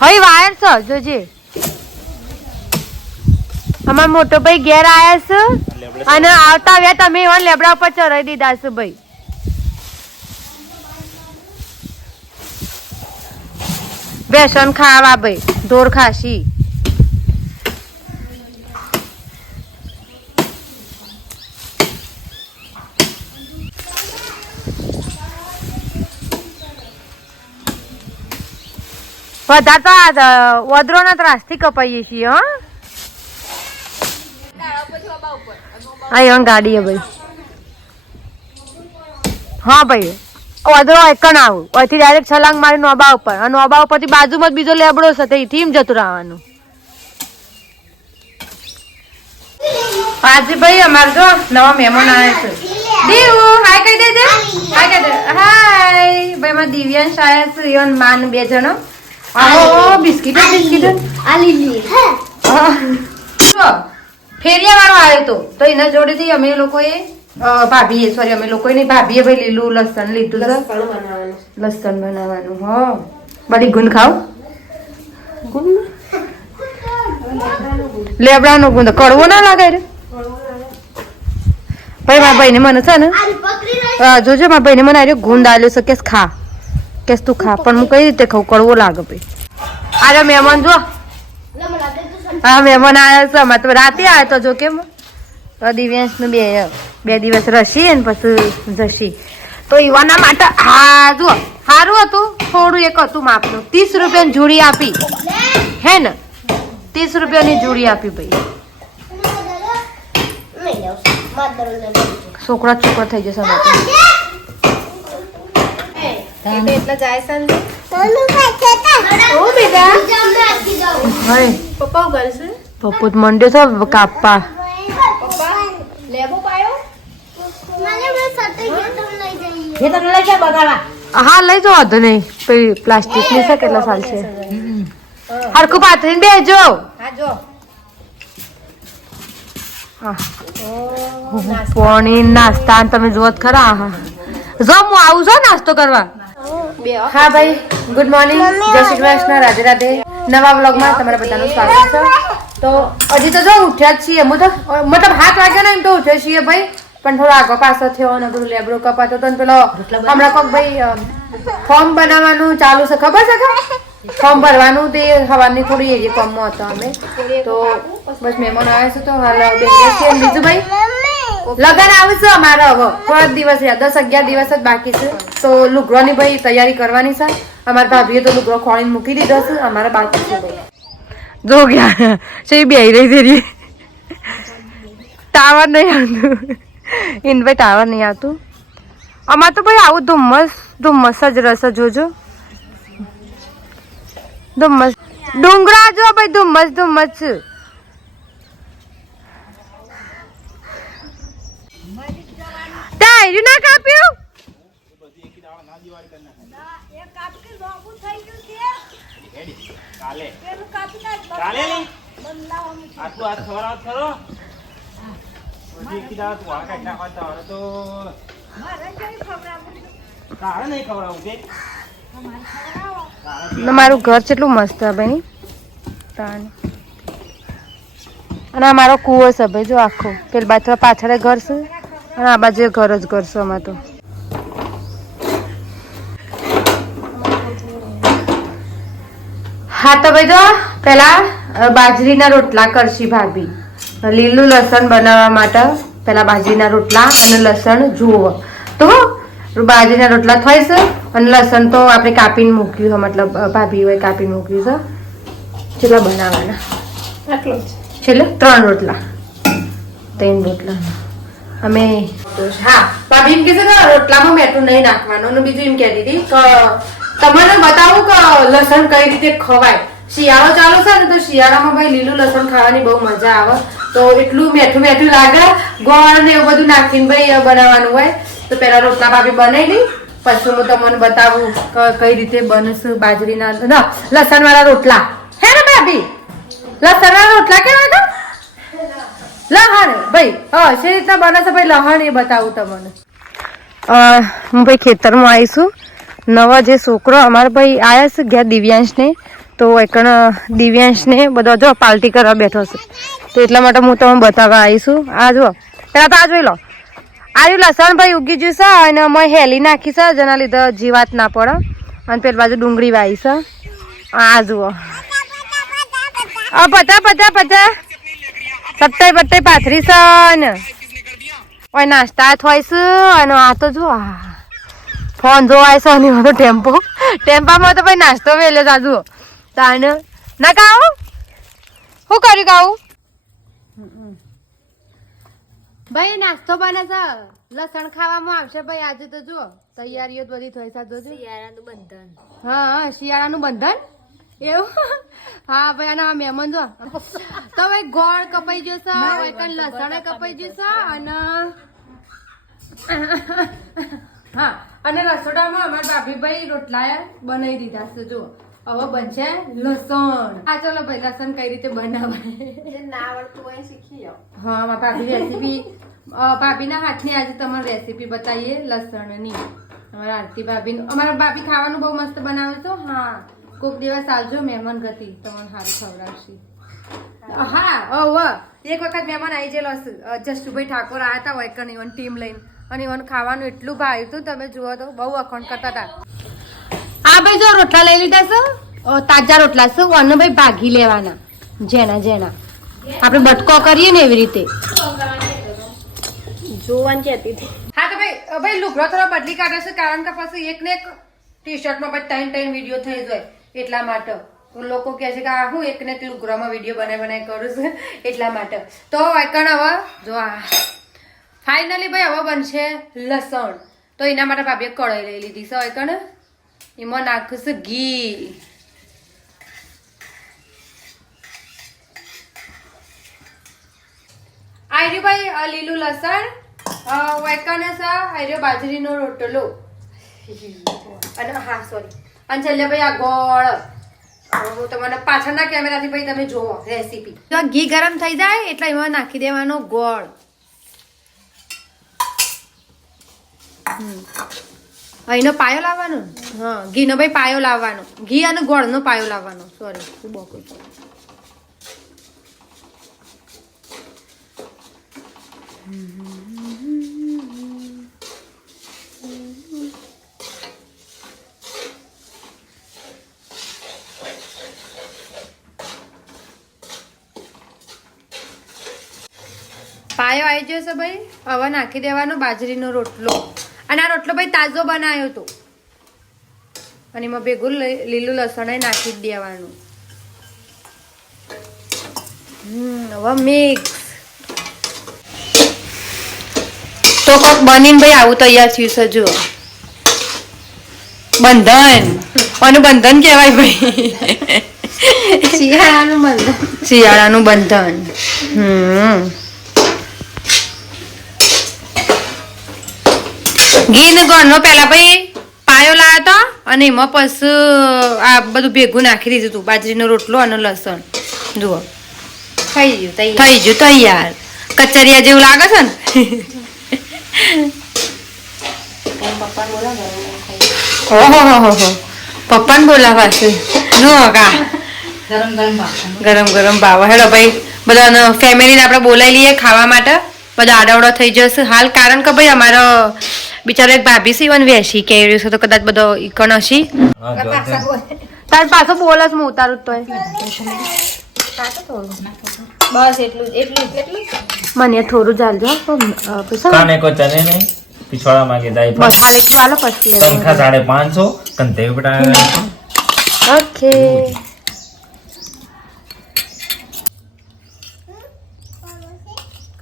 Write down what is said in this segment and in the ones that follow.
હવે વાયર છે જોજે અમાર મોટો ભાઈ ઘેર આયા છે અને આવતા વ્યા તમે એવા લેબડા ઉપર ચડાવી દીધા છે ભાઈ બેસન ખાવા ભાઈ ઢોર ખાસી બધા તો વદરો ના ત્રાસ થી કપાઈએ છીએ હા ગાડી હે ભાઈ હા ભાઈ વદરો એકણ આવું અહીંથી ડાયરેક્ટ છલાંગ મારી નોબા ઉપર અને નોબા ઉપરથી બાજુમાં જ બીજો લેબડો છે ત્યાંથી એમ જતું રહેવાનું આજે ભાઈ અમારે જો નવા મહેમાન આવ્યા છે દેવ હાય કહી દેજે હાય કહી દે હાય ભાઈ મારા દિવ્યાંશ આવ્યા છે ઈવન માન બે જણો બિસ્કીટ આ લીલી ફેરિયા વાળો આવ્યો તો એના જોડેથી અમે લોકોએ ભાભીએ સોરી અમે લોકોએ નહીં ભાભીએ ભાઈ લીલું લસણ લીધું છે લસણ બનાવવાનું હો બધી ગુંદ ખાવ લેબડાનો ગુંદ કડવો ના લાગે રે ભાઈ મારા ભાઈને મને છે ને જોજો મારા ભાઈને મને આવ્યો ગુંદ આલ્યો છે કેસ ખા કેસ તું ખા પણ હું કઈ રીતે ખાઉં કડવો લાગે ભાઈ આજે મહેમાન જો હા મહેમાન આવ્યા છે અમારે તો રાતે આવ્યો તો જો કેમ તો દિવ્યાંશ નું બે દિવસ રસી ને પછી જશી તો યુવાના માટે હા જો સારું હતું થોડું એક હતું માપનું 30 રૂપિયાની જોડી આપી હે ને 30 રૂપિયાની જોડી આપી ભાઈ છોકરા થઈ જશે એટલે જાય છે પપ્પુ મંડ્યો છે કાપવા હા લઈ જાઓ વાંધો નહીં પેલી પ્લાસ્ટિક ની છે કેટલા સાલ છે હરખું પાથરીને બેજો પાણી નાસ્તા તમે જોત ખરા હા જો હું આવું છો નાસ્તો કરવા હા ભાઈ ગુડ મોર્નિંગ જય શ્રી કૃષ્ણ રાધે રાધે નવા વ્લોગમાં તમારા બધાનું સ્વાગત છે તો હજી તો જો ઉઠ્યા જ છીએ મતલબ 7 વાગ્યા ને એમ તો ઉઠ્યા છીએ ભાઈ પણ થોડો આગો પાછો થયો ને બધું લેબડો કપાતો તો પેલો હમણાં કોક ભાઈ ફોર્મ બનાવવાનું ચાલુ છે ખબર છે કે ફોર્મ ભરવાનું તે સવારની થોડી એવી ફોર્મમાં હતો અમે તો બસ મહેમાન આવ્યા છે તો હાલ બેસીએ છીએ બીજું ભાઈ લગન આવશે અમારે હવે થોડા દિવસ 10-11 દિવસ જ બાકી છે તો લુગડોની ભાઈ તૈયારી કરવાની છે અમારા ભાભીએ તો લુગડો ખોળીને મૂકી દીધો છે અમારે બાકી છે ભાઈ જો ગયા છે બે રહી ટાવર નહીં આવતું ઇન ભાઈ ટાવર નહીં આવતું અમારે તો ભાઈ આવું ધુમ્મસ જ રસ જોજો ધુમ્મસ ડુંગરા જો ભાઈ ધુમ્મસ ટાયર ના કાપ્યું મારું ઘર કેટલું મસ્ત છે ભાઈ અને અમારો કૂવો છે ભાઈ જો આખો પેલી બાજુ પાછળ ઘર છે અને આ બાજુ ઘર જ ઘર છે અમારે તો હા તો ભાઈ જો પેલા બાજરીના રોટલા કરશી ભાભી લીલું લસણ બનાવવા માટે પેલા બાજરીના રોટલા અને લસણ જુઓ તો બાજરીના રોટલા થાય છે અને લસણ તો આપણે કાપીને મૂક્યું છે મતલબ ભાભી હોય કાપીને મૂક્યું છે કેટલા બનાવવાના આટલો છેલ્લે 3 રોટલા અમે હા ભાભી એમ કે છે કે રોટલામાં મેઠું નહીં નાખવાનું અને બીજું એમ કહેતી હતી કે તમને બતાવું કે લસણ કઈ રીતે ખવાય શિયાળો ચાલુ છે ને તો શિયાળામાં ભાઈ લીલું લસણ ખાવાની બહુ મજા આવે તો એટલું મેઠું લાગે ગોળ ને એવું બધું નાખીને ભાઈ બનાવવાનું હોય તો પેલા રોટલા ભાભી બનાવી પછી હું તમને બતાવું કઈ રીતે બનશે બાજરીના લસણ વાળા રોટલા હે ને ભાભી લસણ વાળા રોટલા કેવા હતા લહણ ભાઈ હા છે રીતના બને છે ભાઈ લહણ એ બતાવું તમને હું ભાઈ ખેતરમાં આવીશું નવા જે છોકરો અમારા ભાઈ આવ્યા છે ઘેર દિવ્યાંશને તો એકણ દિવ્યાંશને બધો જો પાર્ટી કરવા બેઠો છે, તો એટલા માટે હું તમને બતાવવા આવીશું. આ જુઓ, પેલા તો આ જોઈ લો, આ લસણ ભાઈ ઉગી ગયું છે અને અમે હેલી નાખી છે, જેના લીધે જીવાત ના પડે. અને પેલી બાજુ ડુંગળી વાવી છે. આ જુઓ, પચા પચા પચા સત્તાઈ બત્તાઈ પાથરી છે ને ઓય નાસ્તા થાય છે. અને આ તો જો ફોન જોવાય છે અને તો ટેમ્પામાં તો ભાઈ નાસ્તો મેલ્યો સાજુ તાને ના ખાવું. શું કર્યું ખાવું ભાઈ? નાસ્તો બને છે, લસણ ખાવામાં આવશે ભાઈ. આજે તો જો તૈયારીઓ બધી થઈ છે. શિયાળાનું બંધન. હા, શિયાળાનું બંધન એવું. હા ભાઈ, અને મહેમાન જો તો ભાઈ ગોળ કપાઈ જશે, લસણ કપાઈ જશે અને હા, અને રસોડામાં અમારા ભાભીભાઈ રોટલા બનાવી દીધા છે. જો હવે બનશે લસણ. હા ચલો ભાઈ, લસણ કઈ રીતે બનાવાય ના આવડતું હોય શીખી જાઓ. હા, મારા ભાભી રેસીપી, ભાભીના હાથની આજે તમારે રેસીપી બતાવીએ લસણની. અમારા આરતી ભાભી, અમારા ભાભી ખાવાનું બહુ મસ્ત બનાવે છે. હા, કોઈક દિવસ આવજો મહેમાન ગતિ, તમને સારું ખવડાવશે. હા, એક વખત મહેમાન આવી ગયેલો જશુભાઈ ઠાકોર આવ્યા હતા વૈકણ ઇવન ટીમ લઈને, અને ઇવન ખાવાનું એટલું ભાવ્યું હતું, તમે જુઓ તો બહુ અખંડ કરતા હતા. આ ભાઈ જો રોટલા લઈ લીધા છે, તાજા રોટલા છે. અને ભાઈ ભાગી લેવાના, જેના જેના આપણે બટકો કરીએ ને એવી રીતે જોવાનું કહેતી હતી. હા તો ભાઈ લુગડો થોડો બદલી કાઢે છે, કારણ કે પછી એક ને એક ટી શર્ટમાં પછી ત્રણ વિડીયો થઈ જાય, એટલા માટે લોકો કહે છે કે આ હું એક ને એક લુગડામાં વિડીયો બનાવી કરું છું, એટલા માટે. તો વાયકણ હવે જો આ ફાઇનલી ભાઈ હવે બનશે લસણ. તો એના માટે ભાભીએ કઢાઈ લઈ લીધી છે. વાયકણ એમાં નાખું છે ઘી. આર્યું ભાઈ આ લીલું લસણ, વાયકણ છે આર્યો બાજરીનો રોટલો, અને હા સોરી, અને છેલ્લે ભાઈ આ ગોળ. હું તમને પાછળના કેમેરાથી ભાઈ તમે જોવો રેસીપી. તો ઘી ગરમ થઈ જાય એટલે એમાં નાખી દેવાનો ગોળ. અહીંનો પાયો લાવવાનો. હા, ઘીનો ભાઈ પાયો લાવવાનો, ઘી અને ગોળનો પાયો લાવવાનો. સોરી, હું બોકું છું. પાયો આવી જશે ભાઈ. હવે નાખી દેવાનો બાજરીનો રોટલો. અને આ રોટલો ભાઈ તાજો બનાવ્યો હતો, અને એમાં ભેગું લીલું લસણ નાખી જ દેવાનું. હવે મિક્સ. તો કોક બનીને ભાઈ આવું તૈયાર થયું છે. જુઓ, બંધન. કોનું બંધન કહેવાય ભાઈ? શિયાળાનું બંધન. શિયાળાનું બંધન. ઘી ને ગોળનો પેલા ભાઈ પાયો લાવ્યો હતો, અને એમાં પછી આ બધું ભેગું નાખી દીધું હતું, બાજરીનો રોટલો અને લસણ. જુઓ થઈ ગયું તૈયાર. કચરિયા જેવું લાગે છે ને. ઓહો, પપ્પાને બોલાવા છે. જુઓ કા ગરમ ગરમ ભાવ. હેલો ભાઈ, બધા ફેમિલીને આપણે બોલાવી લઈએ ખાવા માટે. બધા આડાવડો થઈ જશે હાલ, કારણ કે ભાઈ અમારો બિચારો એક ભાભી છે ઈવન વેસી કે રહ્યું છે, તો કદાચ બધો ઈકણ હશી. તાર પાછો બોલ જ હું ઉતારું તો બસ એટલું મને થોડું ચાલજો. કાને કો ચને નહીં पिछवाड़ा मांगे दाई पर बस हाल एक वाला फर्स्ट ले तनखा 550 कंते बटा ओके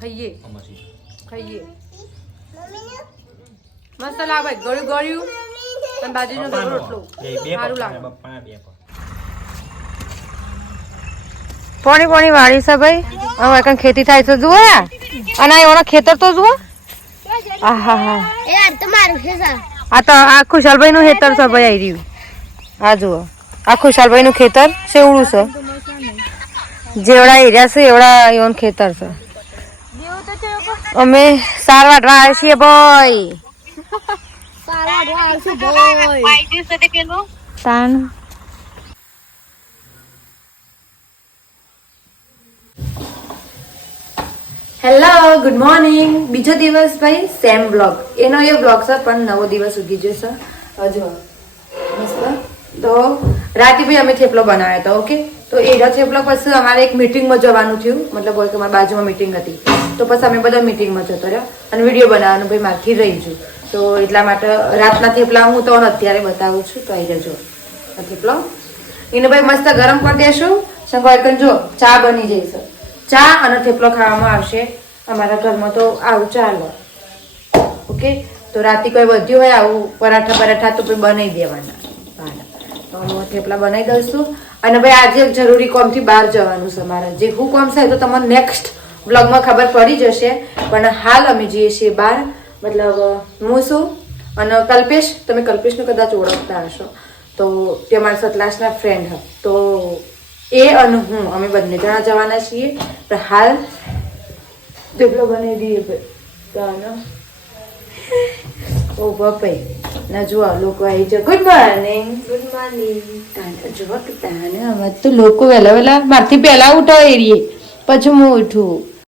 खाइए खाइए મસાલા ભાઈ ગળ્યું ગળ્યું અને બાજરીનો રોટલો સારું લાગે. પોણી પોણી વાળી છે ભાઈ. હવે કઈ ખેતી થાય તો જુઓ, અને એના ખેતર તો જુઓ. આહા એ આ તો મારું છે સર. આ તો આ ખુશાલભાઈ નું ખેતર છે ભાઈ. આવી રહ્યું આ જુઓ, આ ખુશાલભાઈ નું ખેતર સેવડું છે. જેવડા એરિયા છે એવડા એવન ખેતર છે. અમે સાર વાટવા આવ્યા છીએ ભાઈ. Hello good morning. બીજો દિવસ ભાઈ સેમ બ્લોગ એનો એ બ્લોગ છે પણ નવો દિવસ ઉગી જશે હજુ મસ્ત. તો રાતે ભાઈ અમે થેપલો બનાવ્યો હતો. ઓકે તો એ થેપલો પછી અમારે એક મીટિંગમાં જવાનું થયું, મતલબ કે અમારી બાજુમાં મીટિંગ હતી તો પછી અમે બધા મીટિંગમાં જતો રહ્યો અને વિડીયો બનાવવાનું ભાઈ મારથી રહી ગયું. તો એટલા માટે રાતના થેપલા હું તો અત્યારે બતાવું છું તો આવી જજો. થેપલો એને ભાઈ મસ્ત ગરમ કરી દેશું. શંકર જો ચા બની જઈશે, ચા અને થેપલો ખાવામાં આવશે અમારા ઘરમાં તો આવું ચાલો. ઓકે તો રાતે કોઈ વધ્યું હોય આવું પરાઠા તો ભાઈ બનાવી દેવાના. તો હું થેપલા બનાવી દઈશું. અને ભાઈ આજે એક જરૂરી કોમથી બહાર જવાનું છે મારે. જે હું કોમ છે તો તમને નેક્સ્ટ બ્લોગમાં ખબર પડી જશે, પણ હાલ અમે જઈએ છીએ બહાર. મતલબ હું છું અને કલ્પેશ, તમે કલ્પેશને કદાચ ઓળખતા હશો તો તે મારા સતલાસના ફ્રેન્ડ હતા. તો એ અને હું અમે બંને જણા જવાના છીએ. પણ હાલ થેપલો બનાવી દઈએ ભાઈ. ઓ બાપા ના જુઓ લોકો આવી જાય. Good morning. Good morning. જુઓ તાને હવે તો લોકો વહેલા મારથી પહેલા ઉઠો એરીએ પછી હું ઉઠું.